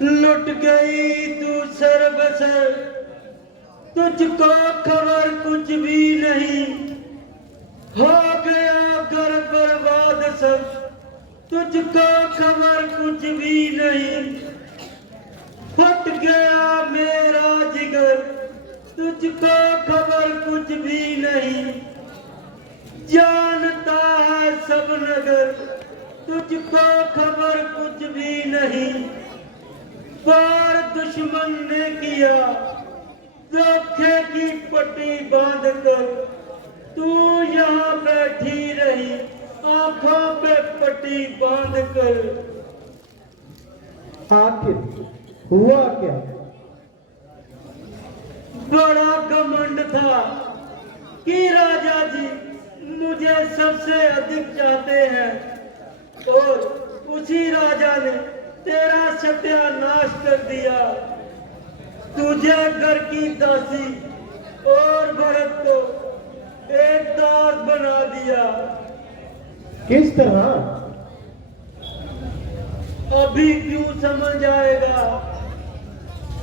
लुट गई तू सरबसर, तुझको खबर कुछ भी नहीं। हो गया घर बर्बाद सब, तुझको खबर कुछ भी नहीं। फट गया मेरा जिगर, तुझको खबर कुछ भी नहीं। जानता है सब नगर, तुझको खबर कुछ भी नहीं। पार दुश्मन ने किया धोखे की पट्टी बांध कर, तू यहाँ बैठी रही आंखों पे पट्टी बांध कर। आखिर हुआ क्या? बड़ा घमंड था कि राजा जी मुझे सबसे अधिक चाहते हैं, और उसी राजा ने तेरा सत्यानाश कर दिया। तुझे घर की दासी और भरत को एक दास बना दिया। किस तरह? अभी क्यों समझ आएगा,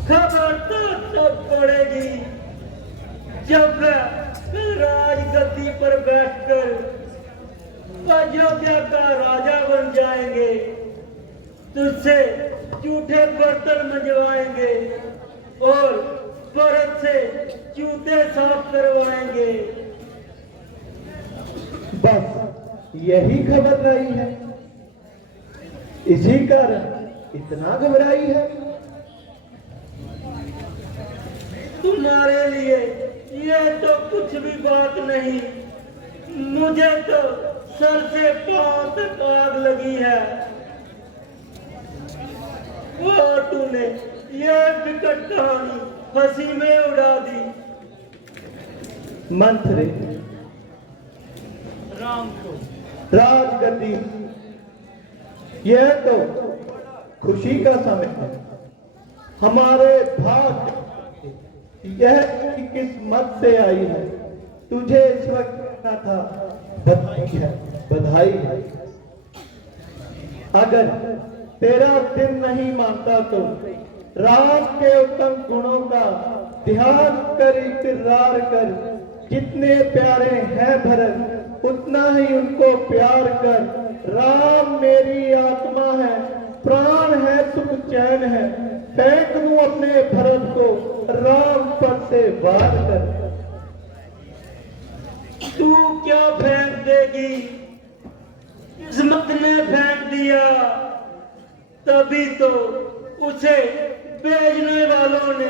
खबर तो तब पड़ेगी जब राजगद्दी पर बैठकर अयोध्या का राजा बन जाएंगे। तुझसे जूठे बर्तन मंजवाएंगे और भरत से जूते साफ करवाएंगे। बस यही खबर रही है, इसी कारण इतना घबराई है। तुम्हारे लिए ये तो कुछ भी बात नहीं, मुझे तो सर से पांव तक आग लगी है। और तूने ये विकट कहानी हंसी में उड़ा दी। मंत्री राम को राजगद्दी, यह तो खुशी का समय है। हमारे भाग्य यह किस्मत से आई है। तुझे इस वक्त कहना था बधाई है, बधाई है। अगर तेरा दिल नहीं मानता तो राम के उत्तम गुणों का ध्यान कर इकरार कर। जितने प्यारे हैं भरत उतना ही उनको प्यार कर। राम मेरी आत्मा है, प्राण है, सुख चैन है। फेंक दूं अपने भरत को, राम पर से वार कर। तू क्या फेंक देगी, किस्मत ने फेंक दिया। तभी तो उसे भेजने वालों ने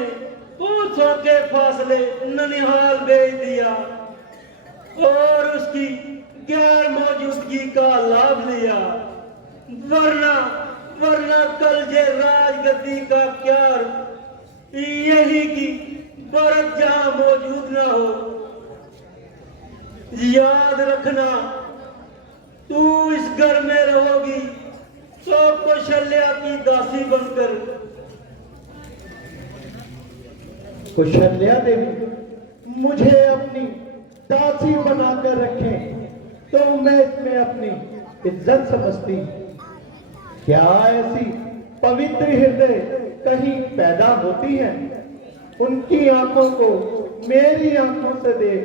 कोसों के फासले ननिहाल भेज दिया और उसकी गैर मौजूदगी का लाभ लिया। वरना वरना कल जे राजगद्दी का क्या यही कि भरत जहां मौजूद ना हो। याद रखना, तू इस घर में रहोगी तो कौशल्या की दासी बनकर। कौशल्या देवी मुझे अपनी दासी बनाकर रखें तो मैं इसमें अपनी इज्जत समझती। क्या ऐसी पवित्र हृदय कहीं पैदा होती है? उनकी आंखों को मेरी आंखों से देख।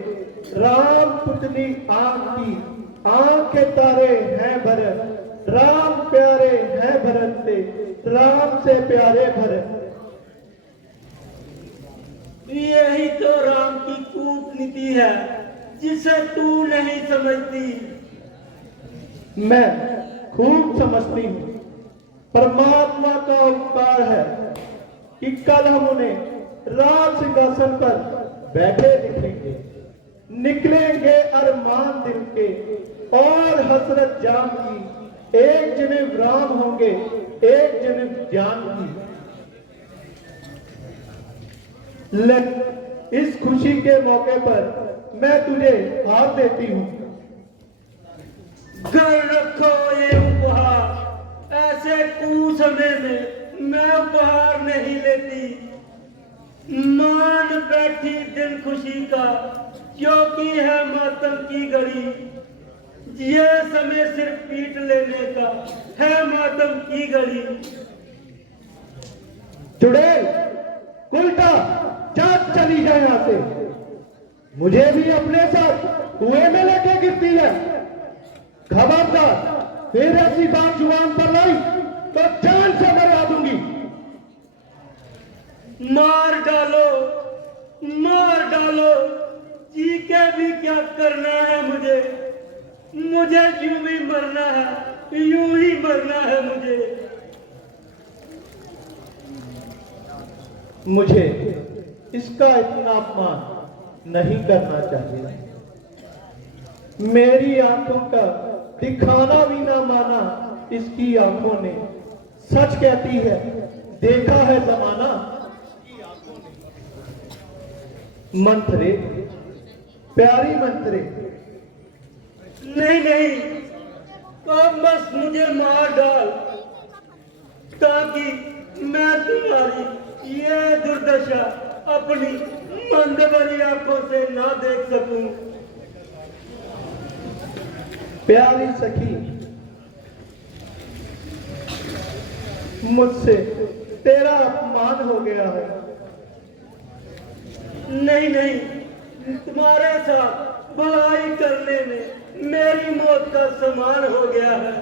राम पुतली आंख की आंख के तारे हैं भरत। राम प्यारे हैं भरत से, राम से प्यारे भरत। यही तो राम की कूटनीति है जिसे तू नहीं समझती। मैं खूब समझती हूँ। परमात्मा का उपकार है कि कल हम उन्हें राज सिंहासन पर बैठे दिखेंगे। निकलेंगे अरमान दिल के और हसरत जान की। एक जन्म राम होंगे, एक जन्म जानकी। इस खुशी के मौके पर मैं तुझे हाथ देती हूँ। घर रखो ये उपहार, ऐसे कुसमय में मैं उपहार नहीं लेती। मान बैठी दिन खुशी का, क्योंकि है मातम की घड़ी। ये समय सिर्फ पीट लेने का है, मातम की घड़ी। चुड़ैल, उल्टा जात चली जाए यहां से। मुझे भी अपने साथ कुएं में लेके गिरती है। खबरदार फिर ऐसी बात जुबान पर लाई तो जान से मरवा दूंगी। मार डालो, मार डालो, जी के भी क्या करना है मुझे। मुझे यूं भी मरना है, यूं ही मरना है मुझे। मुझे इसका इतना अपमान नहीं करना चाहिए। मेरी आंखों का दिखाना भी ना माना इसकी आंखों ने। सच कहती है, देखा है जमाना। मंत्रे, प्यारी मंत्रे। नहीं नहीं, अब बस मुझे मार डाल, ताकि मैं तुम्हारी ये दुर्दशा अपनी मंद भरी आंखों से ना देख सकूं। प्यारी सखी, मुझसे तेरा अपमान हो गया है। नहीं नहीं, तुम्हारे साथ भलाई करने में मेरी मौत का समान हो गया है।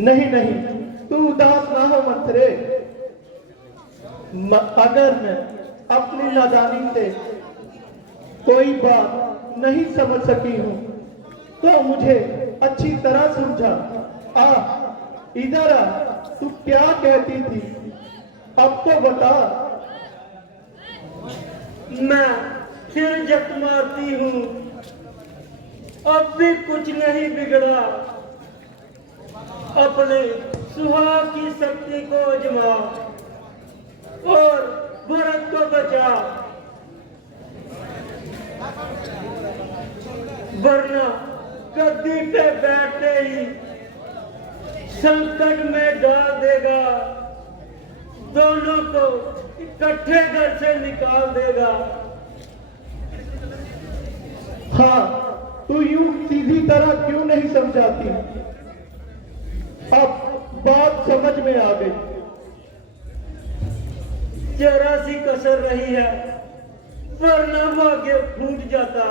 नहीं नहीं, तू उदास ना हो मंत्रे। अगर मैं अपनी नादानी से कोई बात नहीं समझ सकी हूं तो मुझे अच्छी तरह समझा। आ, इधर आ, तू क्या कहती थी अब तो बता। मैं फिर जट मारती हूँ, अब भी कुछ नहीं बिगड़ा। अपने सुहाग की शक्ति को आजमा और भरत को बचा, वरना गद्दी पे बैठते ही संकट में डाल देगा। दोनों को इकट्ठे घर से निकाल देगा। हाँ, तू यूं सीधी तरह क्यों नहीं समझाती। अब बात समझ में आ गई। जरा सी कसर रही है, वरना भाग्य फूट जाता।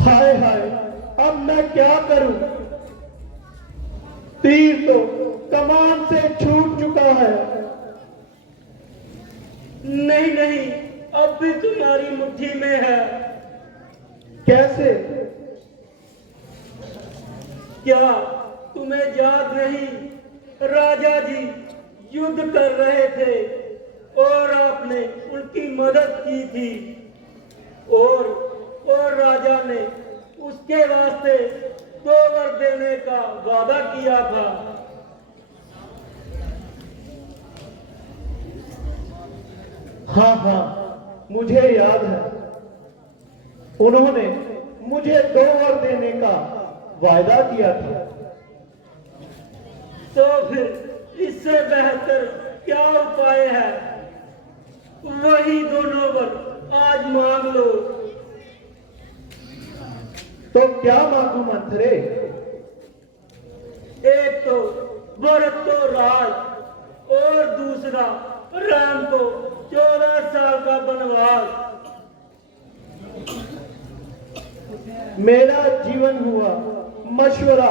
हाय हाय, अब मैं क्या करूं। तीर तो कमान से छूट चुका है। नहीं नहीं, अब भी तुम्हारी मुट्ठी में है। कैसे? क्या तुम्हें याद नहीं, राजा जी युद्ध कर रहे थे और आपने उनकी मदद की थी, और राजा ने उसके वास्ते 2 वर देने का वादा किया था। हाँ हाँ, मुझे याद है। उन्होंने मुझे 2 वर देने का वायदा किया था। तो फिर इससे बेहतर क्या उपाय है। वही दोनों वर आज मांग लो। तो क्या मांगू मंत्रे? एक तो भरत को राज और दूसरा राम को 14 साल का वनवास। मेरा जीवन हुआ मशवरा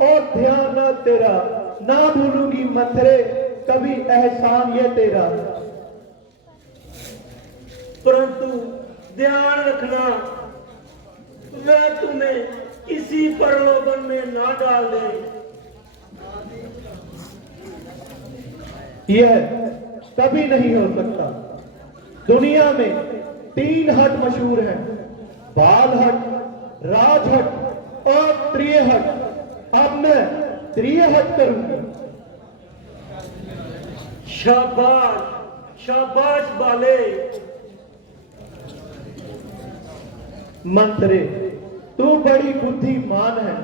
और ध्यान न तेरा। ना भूलूंगी मंत्रे कभी एहसान ये तेरा। परंतु ध्यान रखना, वे तुम्हें किसी प्रलोभन में ना डाल दे। यह कभी नहीं हो सकता। दुनिया में 3 हट मशहूर हैं, बाल हट, राज हट और त्रिय हट। अब मैं त्रिय हट करूंगी। शाबाश, शाबाश बाले। मंत्रे, तू बड़ी बुद्धिमान है।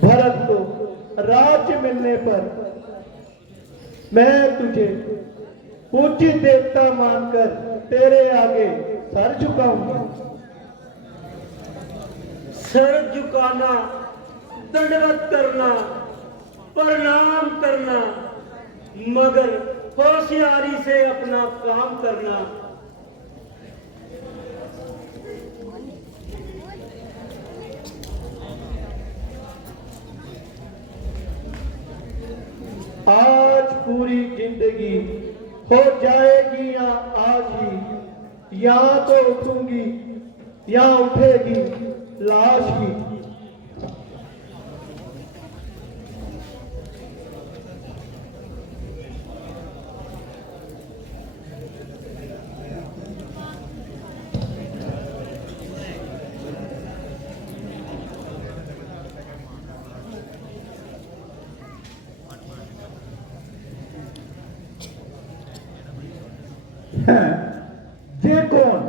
भरत को राज्य मिलने पर मैं तुझे पूज्य देवता मानकर तेरे आगे सर झुकाऊंगा। सर झुकाना, दंडवत करना, प्रणाम करना, मगर होशियारी से अपना काम करना। आज पूरी जिंदगी हो जाएगी या आज ही, या तो उठूंगी या उठेगी लाश ही। ये कौन?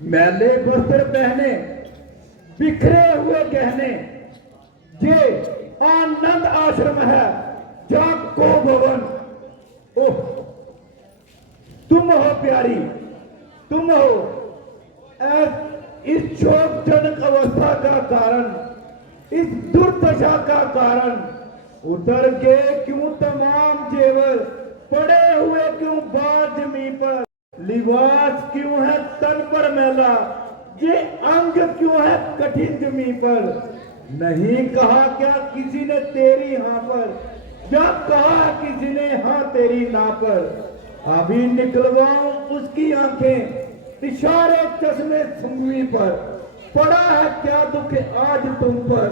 मैले वस्त्र पहने, बिखरे हुए गहने, ये आनंद आश्रम है, जाको भवन। ओह, तुम हो प्यारी, तुम हो इस शोकजनक अवस्था का कारण, इस दुर्दशा का कारण। उतर के क्यों तमाम जेवर, पड़े हुए क्यों बाहर जमीन पर, लिबास क्यों है तन पर मैला, ये अंग क्यों है कठिन जमीन पर। नहीं कहा क्या किसी ने तेरी हाँ पर, या कहा किसी ने हाँ तेरी ना पर। अभी निकलवाऊं उसकी आंखें, इशारे चश्मे सुंगवी पर। पड़ा है क्या दुख आज तुम पर,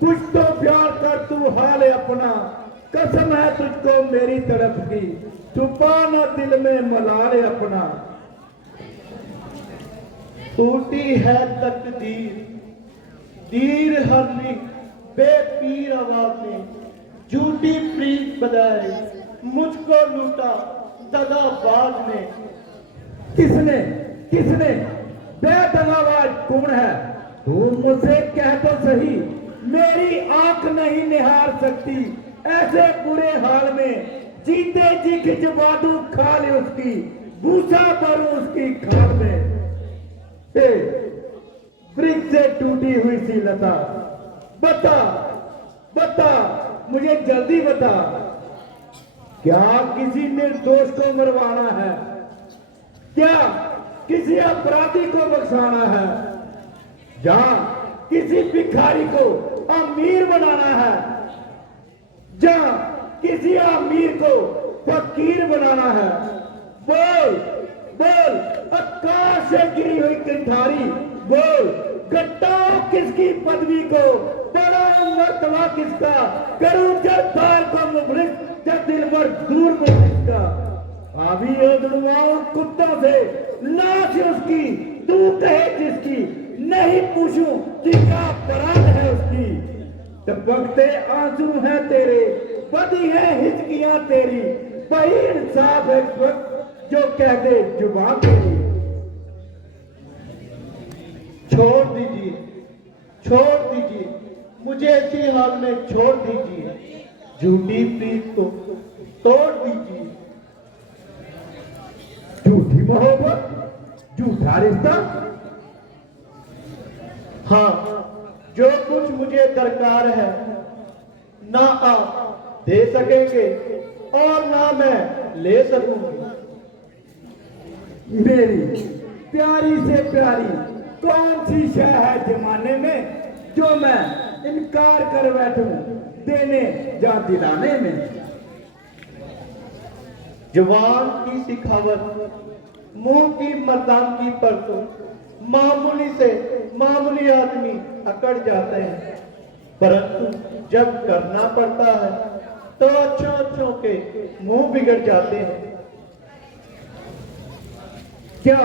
कुछ तो प्यार कर तू हाल अपना। कसम है तुझको मेरी तरफ की, छुपा न दिल में मलाल अपना। टूटी है तकदीर, दीर हरनी बेपीर आवाज ने, झूठी प्रीत बजाए मुझको लूटा दगाबाज ने। किसने किसने बेदगाबाज कौन है? तू मुझसे कह तो सही, मेरी आंख नहीं निहार सकती ऐसे बुरे हाल में। जीते जी खिंचवा दूं खाल उसकी, भूसा भरूं उसकी खाल में। वृक्ष से टूटी हुई सी लता, बता बता मुझे जल्दी बता, क्या किसी निर्दोष को मरवाना है? क्या किसी अपराधी को बख्शाना है? जहां किसी भिखारी को अमीर बनाना है, जहां किसी अमीर को फकीर बनाना है। बोल बोल, आकाश से गिरी हुई कंठारी, बोल घटाओ किसकी पदवी को, बड़ा मर्तबा किसका, करूं जरदार को मुबलिस, जब दिल भर दूर मुबलिस का। अभी उड़वाऊं कुत्तों से लाश उसकी, तू कहे जिसकी, नहीं पूछूं कि क्या अपराध है उसकी। टपकते आंसू हैं तेरे, बदी है हिचकियां तेरी, वही इंसाफ है वक्त जो कह दे जुबान तेरी। छोड़ दीजिए, छोड़ दीजिए मुझे इसी हाल में छोड़ दीजिए, झूठी प्रीत को तोड़ दीजिए। झूठी मोहब्बत, झूठा रिश्ता, हाँ जो कुछ मुझे दरकार है ना आप दे सकेंगे और ना मैं ले सकूंगी। मेरी प्यारी से प्यारी कौन सी शय है जमाने में, जो मैं इनकार कर बैठूं देने या दिलाने में। जवान की सिखावत, मुंह की मर्दानगी पर तो मामूली से मामूली आदमी अकड़ जाते हैं, परंतु जब करना पड़ता है तो अच्छों अच्छों के मुंह बिगड़ जाते हैं। क्या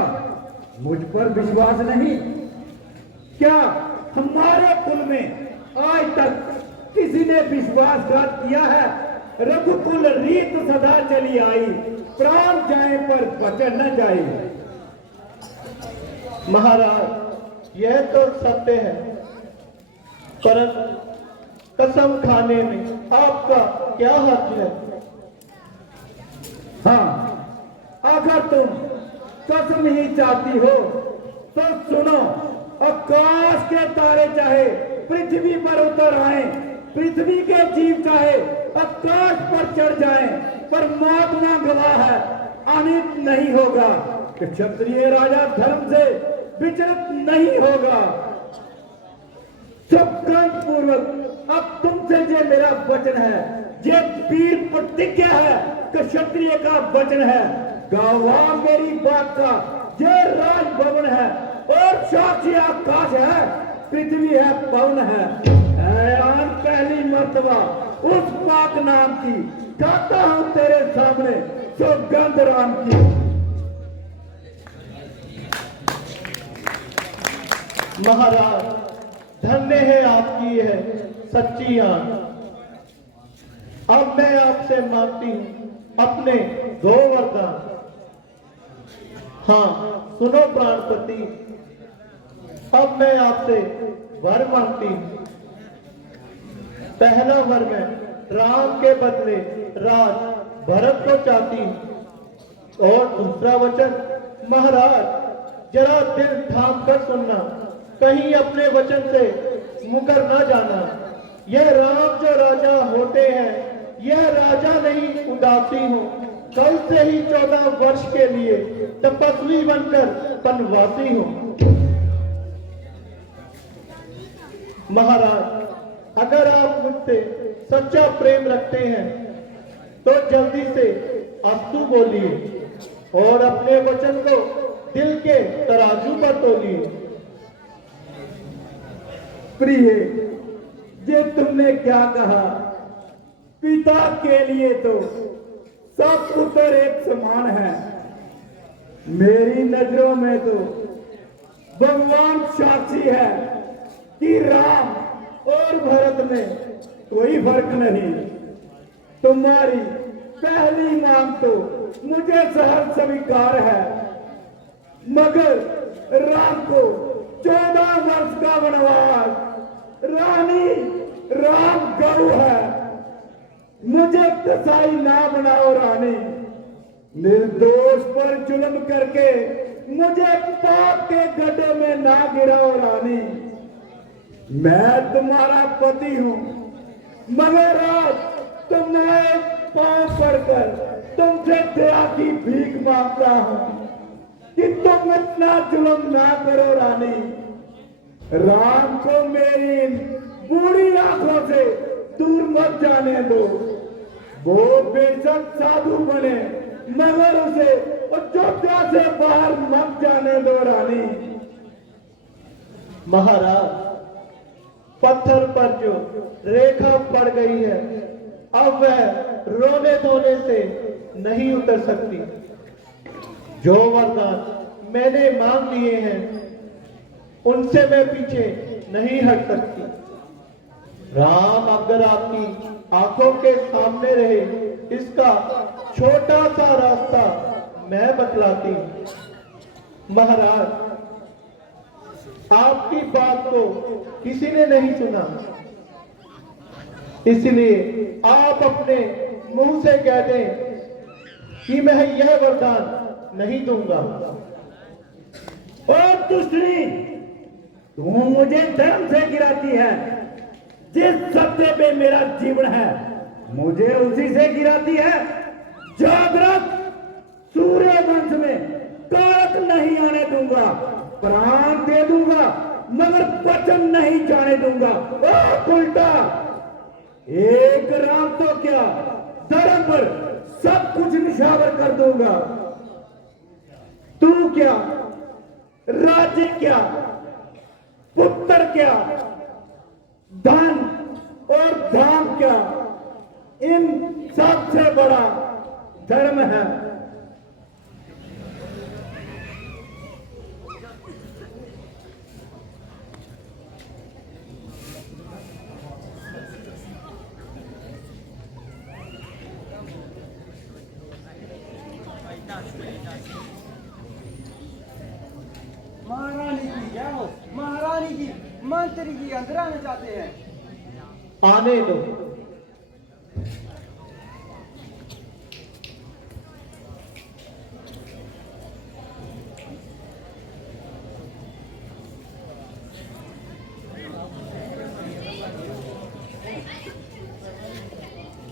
मुझ पर विश्वास नहीं? क्या हमारे कुल में आज तक किसी ने विश्वासघात किया है? रघुकुल रीत सदा चली आई, प्राण जाए पर वचन न जाए। महाराज यह तो सत्य है, परंतु कसम खाने में आपका क्या हक है? हाँ, अगर तुम कसम ही चाहती हो तो सुनो, आकाश के तारे चाहे पृथ्वी पर उतर आए, पृथ्वी के जीव चाहे आकाश पर चढ़ जाएं, पर मौत ना गवाह है, अनित नहीं होगा। कि क्षत्रिय राजा धर्म से विचलित नहीं होगा। सुगंध पूर्वक अब तुमसे ये मेरा वचन है, ये वीर प्रतिज्ञा है कि क्षत्रिय का वचन है। गवाह मेरी बात का ये राजभवन है और साक्षी आकाश है, पृथ्वी है, पवन है। ऐलान पहली मर्तबा उस पाक नाम की गाता हूं तेरे सामने, सुगंध राम की। महाराज, धन्य है आपकी है सच्ची आन। अब मैं आपसे मांगती हूं अपने दो वरदान। हाँ सुनो प्राणपति, अब मैं आपसे वर मांगती हूं। पहला वर मैं राम के बदले राज भरत को चाहती हूं। और दूसरा वचन, महाराज जरा दिल थाम कर सुनना, कहीं अपने वचन से मुकर ना जाना। यह राम जो राजा होते हैं, यह राजा नहीं उदासी हो। कल से ही 14 वर्ष के लिए तपस्वी बनकर वनवासी हो। महाराज, अगर आप मुझसे सच्चा प्रेम रखते हैं तो जल्दी से अस्तु बोलिए और अपने वचन को दिल के तराजू पर तोलिए। प्रिय, ये तुमने क्या कहा? पिता के लिए तो सब पुत्र एक समान है। मेरी नजरों में तो भगवान साक्षी है कि राम और भरत में कोई फर्क नहीं। तुम्हारी पहली मांग तो मुझे सहर्ष स्वीकार है, मगर राम को 14 वर्ष का वनवास, रानी राम गौ है। मुझे कसाई ना बनाओ रानी, निर्दोष पर जुल्म करके मुझे पाप के गड्ढे में ना गिराओ रानी। मैं तुम्हारा पति हूं, मगर आज तुम्हारे पांव पड़कर तुमसे दया की भीख मांगता हूं कि तुम इतना जुल्म ना करो रानी। राम को मेरी इन बुरी आंखों से दूर मत जाने दो। वो बेशक साधु बने, मगर उसे अयोध्या से बाहर मत जाने दो रानी। महाराज, पत्थर पर जो रेखा पड़ गई है, अब वह रोने धोने से नहीं उतर सकती। जो वरदान मैंने मांग लिए हैं, उनसे मैं पीछे नहीं हट सकती। राम अगर आपकी आंखों के सामने रहे, इसका छोटा सा रास्ता मैं बतलाती हूं। महाराज, आपकी बात को किसी ने नहीं सुना, इसलिए आप अपने मुंह से कह दें कि मैं यह वरदान नहीं दूंगा। और दूसरी, तू मुझे धर्म से गिराती है। जिस सत्य पे मेरा जीवन है, मुझे उसी से गिराती है। जागृत सूर्य वंश में कारक नहीं आने दूंगा। प्राण दे दूंगा, मगर वचन नहीं जाने दूंगा। उल्टा, एक राम तो क्या, धर्म पर सब कुछ निशावर कर दूंगा। तू क्या, राज्य क्या, पुत्र क्या, धन और धाम क्या, इन सबसे बड़ा धर्म है। महारानी जी क्या हो? महारानी जी मंत्री जी अंदर आना चाहते हैं। आने दो।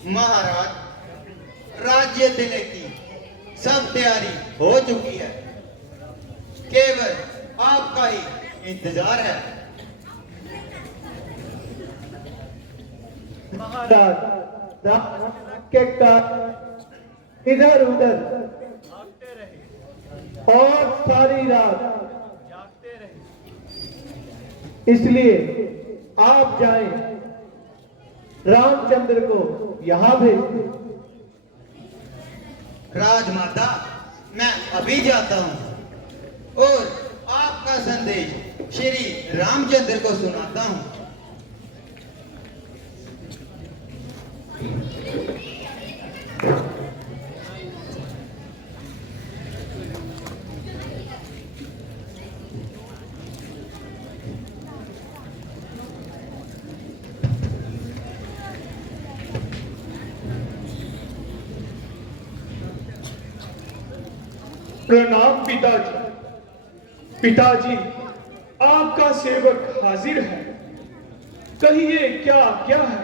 महाराज, राज्य देने की सब तैयारी हो चुकी है, केवल आपका ही इंतजार है। महाराज, रात के काज इधर उधर और सारी रात जागते रहे। इसलिए आप जाएं, रामचंद्र को यहां भेज दें। राजमाता, मैं अभी जाता हूँ और आपका संदेश श्री रामचंद्र को सुनाता हूँ। प्रणाम पिताजी। पिताजी, आपका सेवक हाजिर है, कहिए क्या क्या है।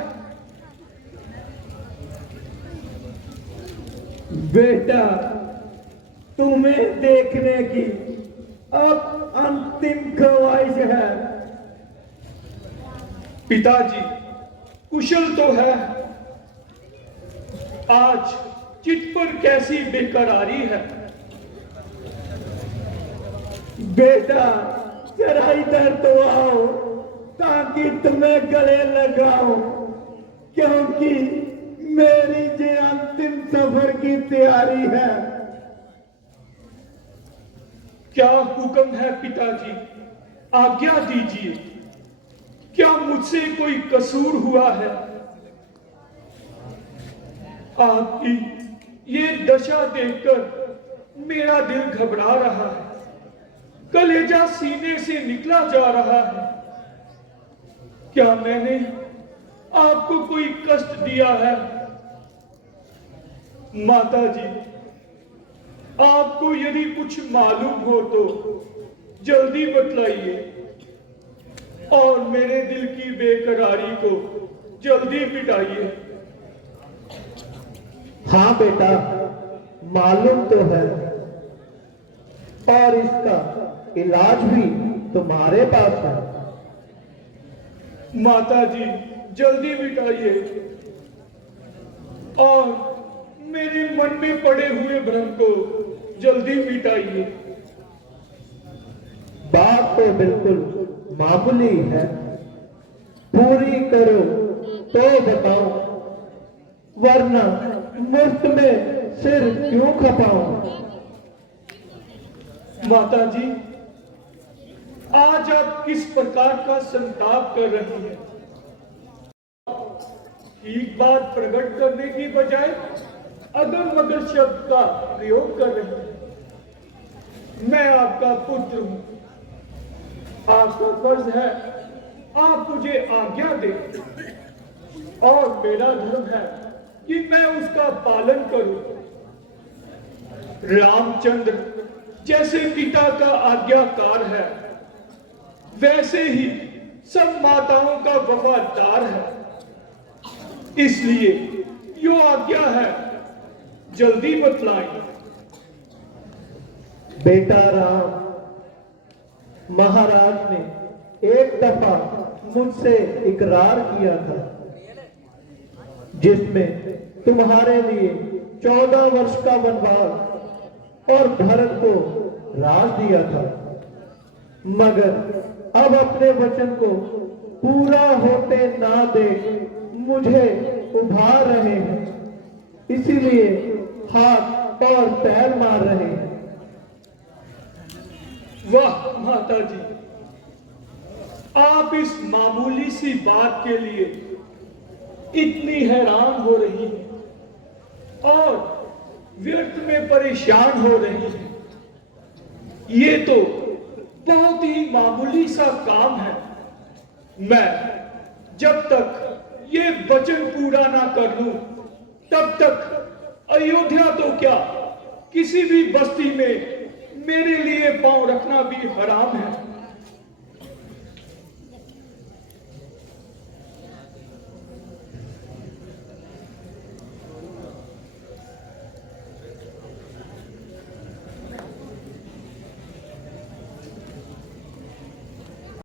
बेटा, तुम्हें देखने की अब अंतिम ख्वाहिश है। पिताजी, कुशल तो है। आज चित पर कैसी बेकरारी है। बेटा, जरा इधर तो आओ ताकि तुम्हें गले लगाओ, क्योंकि मेरी जो अंतिम सफर की तैयारी है। क्या हुक्म है पिताजी, आज्ञा दीजिए। क्या मुझसे कोई कसूर हुआ है? आपकी ये दशा देखकर मेरा दिल घबरा रहा है, कलेजा सीने से निकला जा रहा है। क्या मैंने आपको कोई कष्ट दिया है? माता जी, आपको यदि कुछ मालूम हो तो जल्दी बतलाइए और मेरे दिल की बेकरारी को जल्दी मिटाइए। हाँ बेटा, मालूम तो है और इसका इलाज भी तुम्हारे पास है। माता जी, जल्दी मिटाइए और मेरे मन में पड़े हुए भ्रम को जल्दी मिटाइए। बात तो बिल्कुल मामूली है, पूरी करो तो बताओ, वरना मुफ्त में सिर क्यों खपाऊं। माता जी, आज आप किस प्रकार का संताप कर रही हैं? ठीक बात प्रकट करने की बजाय अगर मगर शब्द का प्रयोग कर रही हैं। मैं आपका पुत्र हूं, आपका फर्ज है आप मुझे आज्ञा दें और मेरा धर्म है कि मैं उसका पालन करूं। रामचंद्र जैसे पिता का आज्ञाकार है, वैसे ही सब माताओं का वफादार है। इसलिए यो आज्ञा है, जल्दी बतलाएं। बेटा राम, महाराज ने एक दफा मुझसे इकरार किया था, जिसमें तुम्हारे लिए 14 वर्ष का वनवास और भरत को राज दिया था, मगर अब अपने वचन को पूरा होते ना देख मुझे उभार रहे हैं, इसीलिए हाथ और पैर मार रहे हैं। वाह माता जी, आप इस मामूली सी बात के लिए इतनी हैरान हो रही हैं और व्यर्थ में परेशान हो रही हैं। ये तो बहुत ही मामूली सा काम है। मैं जब तक ये वचन पूरा ना कर लूं, तब तक अयोध्या तो क्या, किसी भी बस्ती में मेरे लिए पांव रखना भी हराम है।